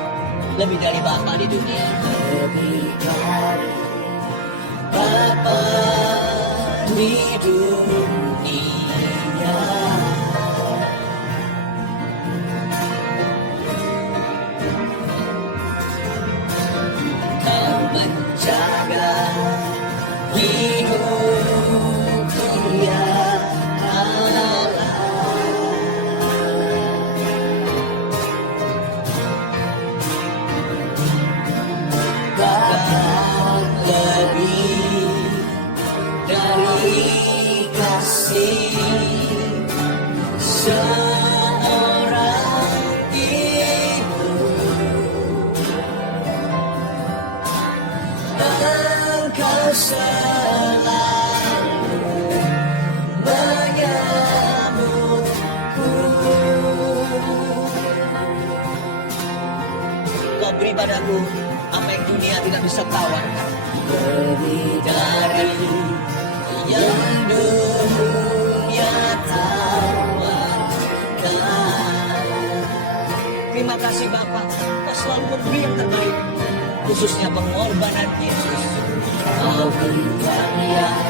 Lebih dari Bapa di dunia. Lebih dari Bapa di dunia. Kau menjaga hidupku ya Allah. Bahkan lebih dari kasih seorang ibu, Engkau selalu menyambutku. Kau beri padaku apa yang dunia tidak bisa tawarkan. Lebih dari yang dunia tawarkan. Terima kasih Bapa, Kau selalu memberi yang terbaik, khususnya pengorbanan Yesus. Kau berikan yang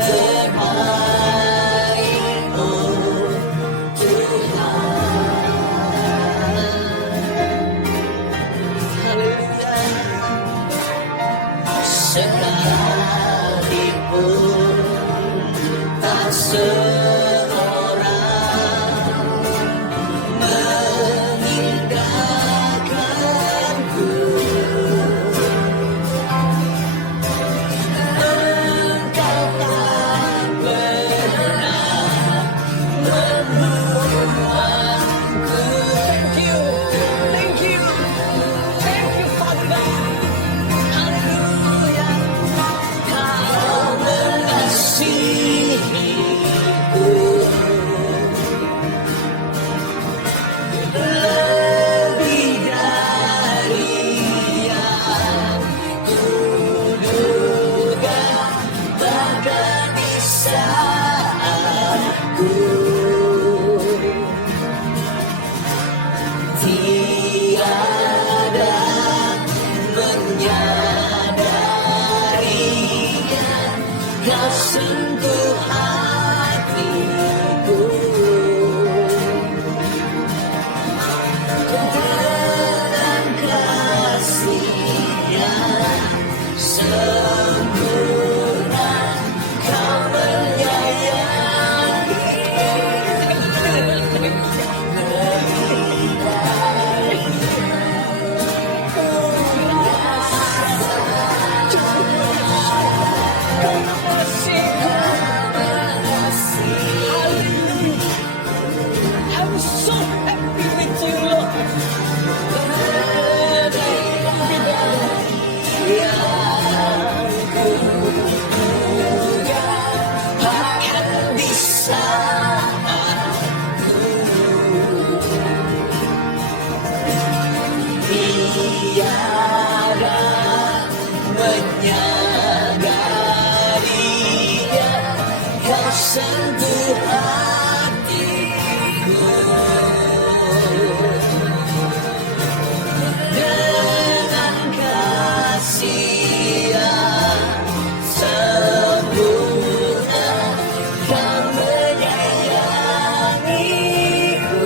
terbaik, oh Tuhan. Haleluya. Sekalipun tak seorang meninggalkanku, Engkau tak pernah membuangku. Thank you, Father God. Haleluya. Kau mengasihiku lebih dari yang kuduga, bahkan di saat ku tiada menyadarinya, Kau sentuh hatiku. Dengan kasih yang sempurna, Kau menyayangi. I'm so happy with you, Lord. Bahkan di saat tiada menyadarinya, Kau sentuh hatiku. Dengan kasih yang sempurna, Kau menyayangiku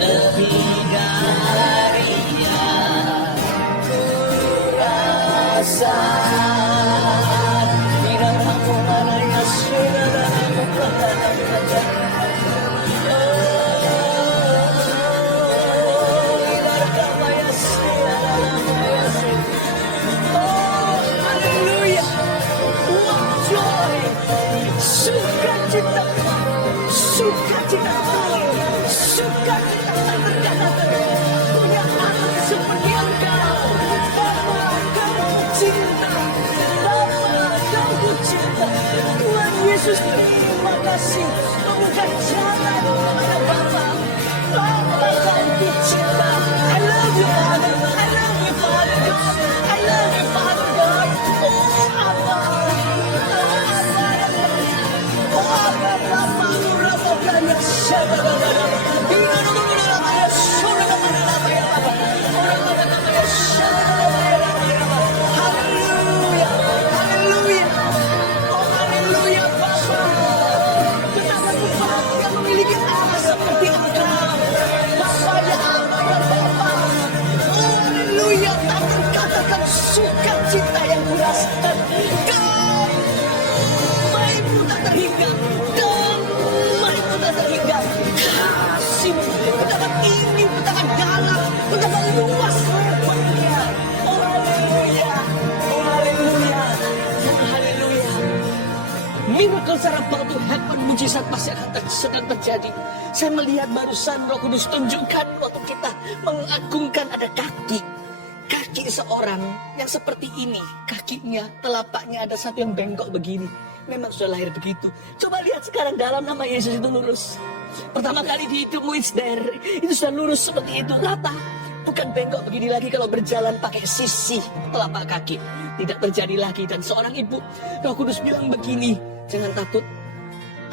lebih dari yang ku rasa. Tidak mampu mana yang sudah dalam haleluya. What joy, sukacita, sukacita, sukacita tak terkata. Punya anak seperti Engkau, Bapa, Kau cinta, Bapa, Kau cinta. Tuhan Yesus, terima kasih membuka jalan kepada Bapa. Bapa, Kau cinta. I love you, Father. I love you, Father God. I love you, Father God. Oh, Abba. Oh, Abba, Bapa, Nurabakanya, Shabbat, sukacita yang kurasakan. Damai-Mu tak terhingga, damai-Mu tak terhingga. Kasih-Mu betapa tinggi, betapa dalam, betapa luas lebarnya. Oh haleluya, oh haleluya, oh haleluya. Miracle secara back to happen, mujizat pasti akan sedang terjadi. Saya melihat barusan Roh Kudus tunjukkan waktu kita mengagungkan ada kaki seorang yang seperti ini. Kakinya, telapaknya ada satu yang bengkok begini. Memang sudah lahir begitu. Coba lihat sekarang dalam nama Yesus itu lurus. Pertama kali di hidupmu itu sudah lurus seperti itu, rata. Bukan bengkok begini lagi kalau berjalan pakai sisi telapak kaki. Tidak terjadi lagi. Dan seorang ibu, Roh Kudus bilang begini, jangan takut.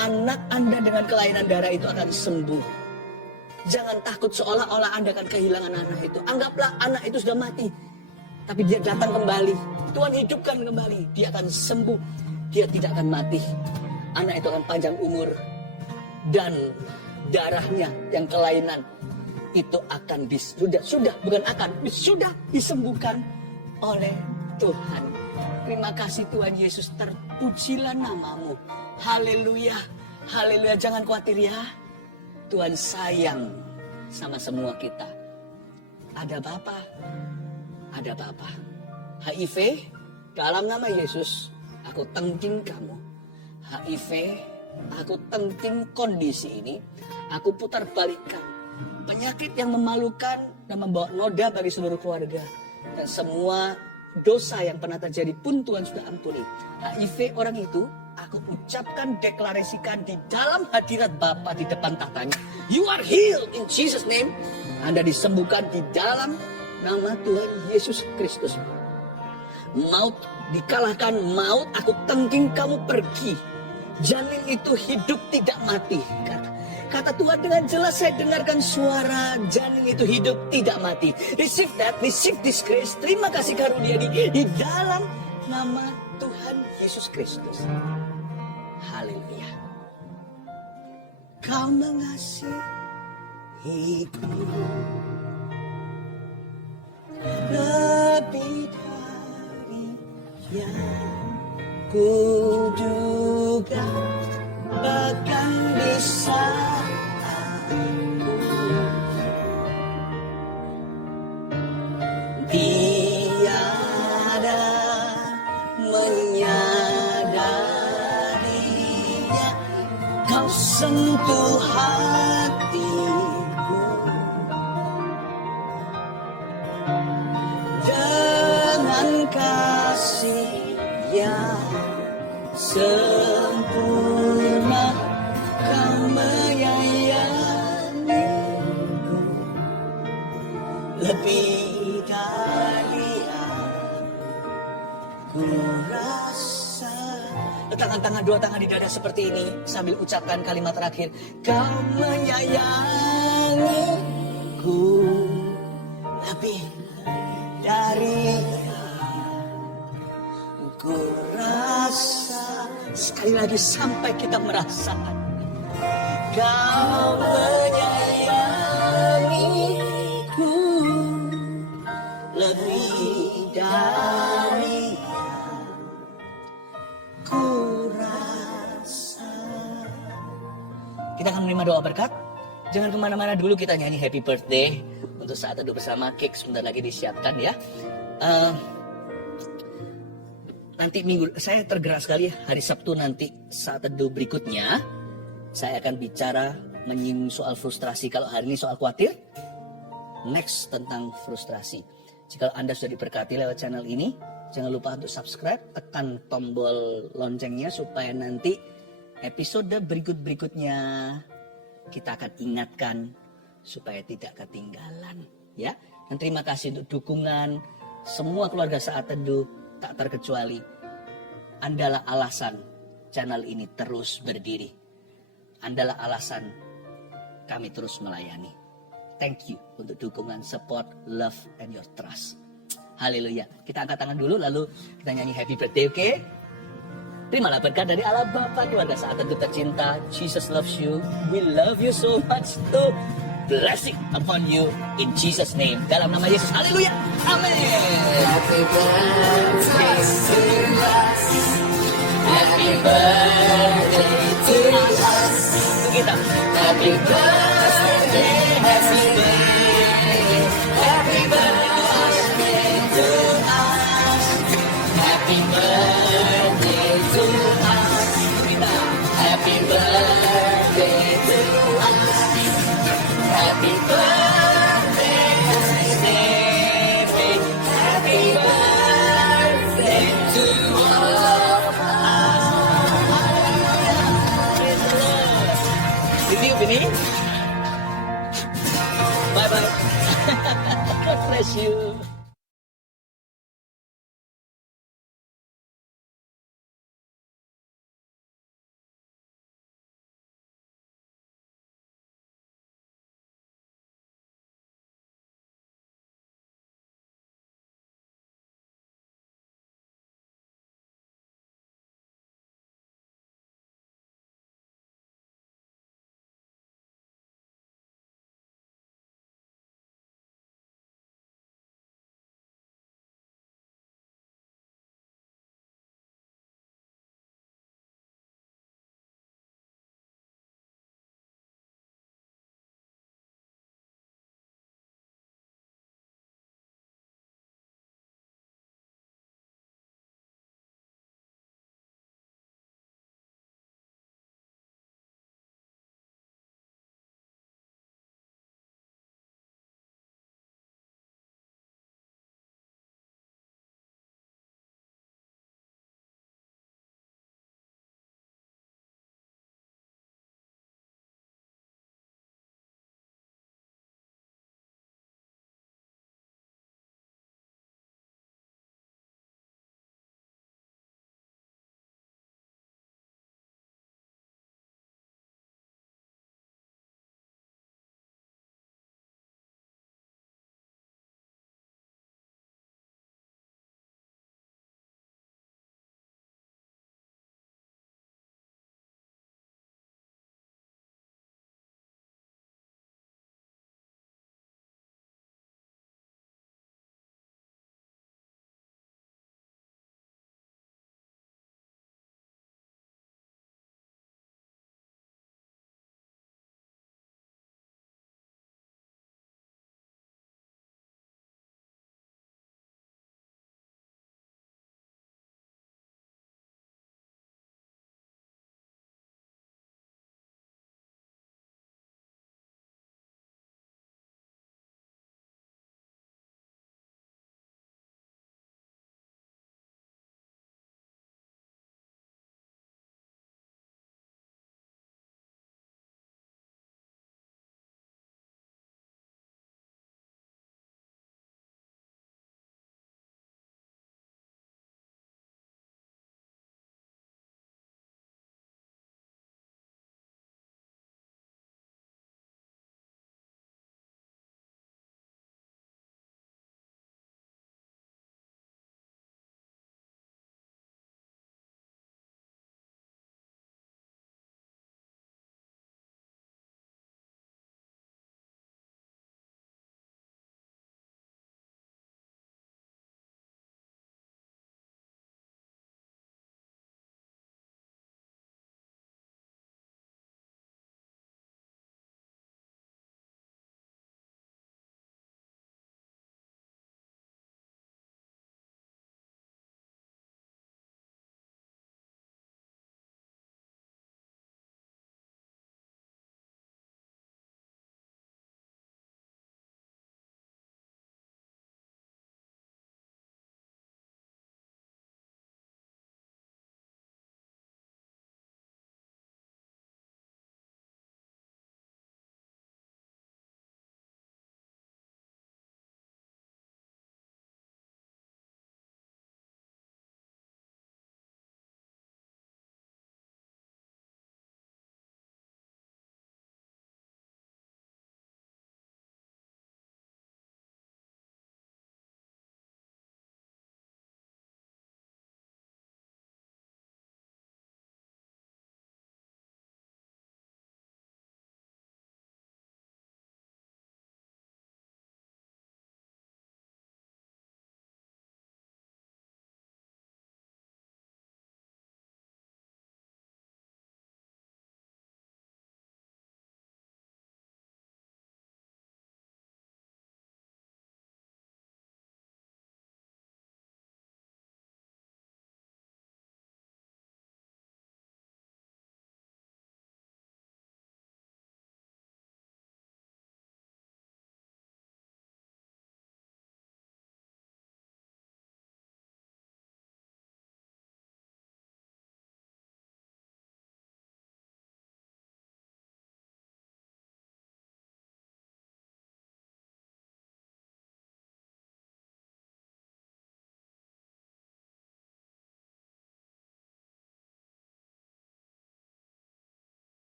Anak Anda dengan kelainan darah itu akan sembuh. Jangan takut seolah-olah Anda akan kehilangan anak itu. Anggaplah anak itu sudah mati. Tapi dia datang kembali. Tuhan hidupkan kembali. Dia akan sembuh. Dia tidak akan mati. Anak itu akan panjang umur. Dan darahnya yang kelainan itu akan sudah disembuhkan oleh Tuhan. Terima kasih Tuhan Yesus, terpujilah nama-Mu. Haleluya, haleluya. Jangan khawatir ya. Tuhan sayang sama semua kita. Ada Bapa, ada Bapa. HIV, dalam nama Yesus, aku tengking kamu. HIV, aku tengking kondisi ini. Aku putar balikkan. Penyakit yang memalukan dan membawa noda bagi seluruh keluarga. Dan semua dosa yang pernah terjadi pun Tuhan sudah ampuni. HIV orang itu, aku ucapkan, deklarasikan di dalam hadirat Bapa di depan tahtanya. You are healed in Jesus name. Anda disembuhkan di dalam nama Tuhan Yesus Kristus. Maut dikalahkan, maut aku tengking kamu pergi. Janin itu hidup tidak mati. Kata Tuhan dengan jelas saya dengarkan suara janin itu hidup tidak mati. Receive that, receive this grace. Terima kasih karunia di dalam nama Tuhan Yesus Kristus. Haleluya. Kau mengasihiku lebih dari yang kuduga, bahkan bisa tiada menyadarinya. Kau sentuh hatiku dengan kasih yang sempurna. Kau menyayangiku lebih dari aku rasa. Letakkan tangan, dua tangan di dada seperti ini sambil ucapkan kalimat terakhir. Kau menyayangiku lebih dari ku rasa. Sekali lagi sampai kita merasakan. Kau menyayangiku lebih dari ku rasa. Kita akan menerima doa berkat. Jangan kemana-mana dulu, kita nyanyi happy birthday. Untuk saat teduh bersama, cake sebentar lagi disiapkan ya. Nanti minggu, saya tergerak sekali ya, hari Sabtu nanti saat teduh berikutnya. Saya akan bicara menyinggung soal frustrasi. Kalau hari ini soal khawatir, next tentang frustrasi. Jika Anda sudah diberkati lewat channel ini, jangan lupa untuk subscribe, tekan tombol loncengnya supaya nanti episode berikut-berikutnya kita akan ingatkan supaya tidak ketinggalan. Ya. Dan terima kasih untuk dukungan semua keluarga saat teduh, tak terkecuali. Andalah alasan channel ini terus berdiri. Andalah alasan kami terus melayani. Thank you untuk dukungan, support, love, and your trust. Haleluya. Kita angkat tangan dulu lalu kita nyanyi happy birthday, oke? Terimalah berkat dari Allah Bapa, keluarga saat teduh tercinta. Jesus loves you. We love you so much too. blessing upon you in Jesus name. Dalam nama Yesus. Haleluya. Amin. Happy birthday to us. Happy birthday to us. Itu kita. Happy birthday, happy birthday, happy birthday to us. Happy birthday to us. Itu kita. Happy birthday.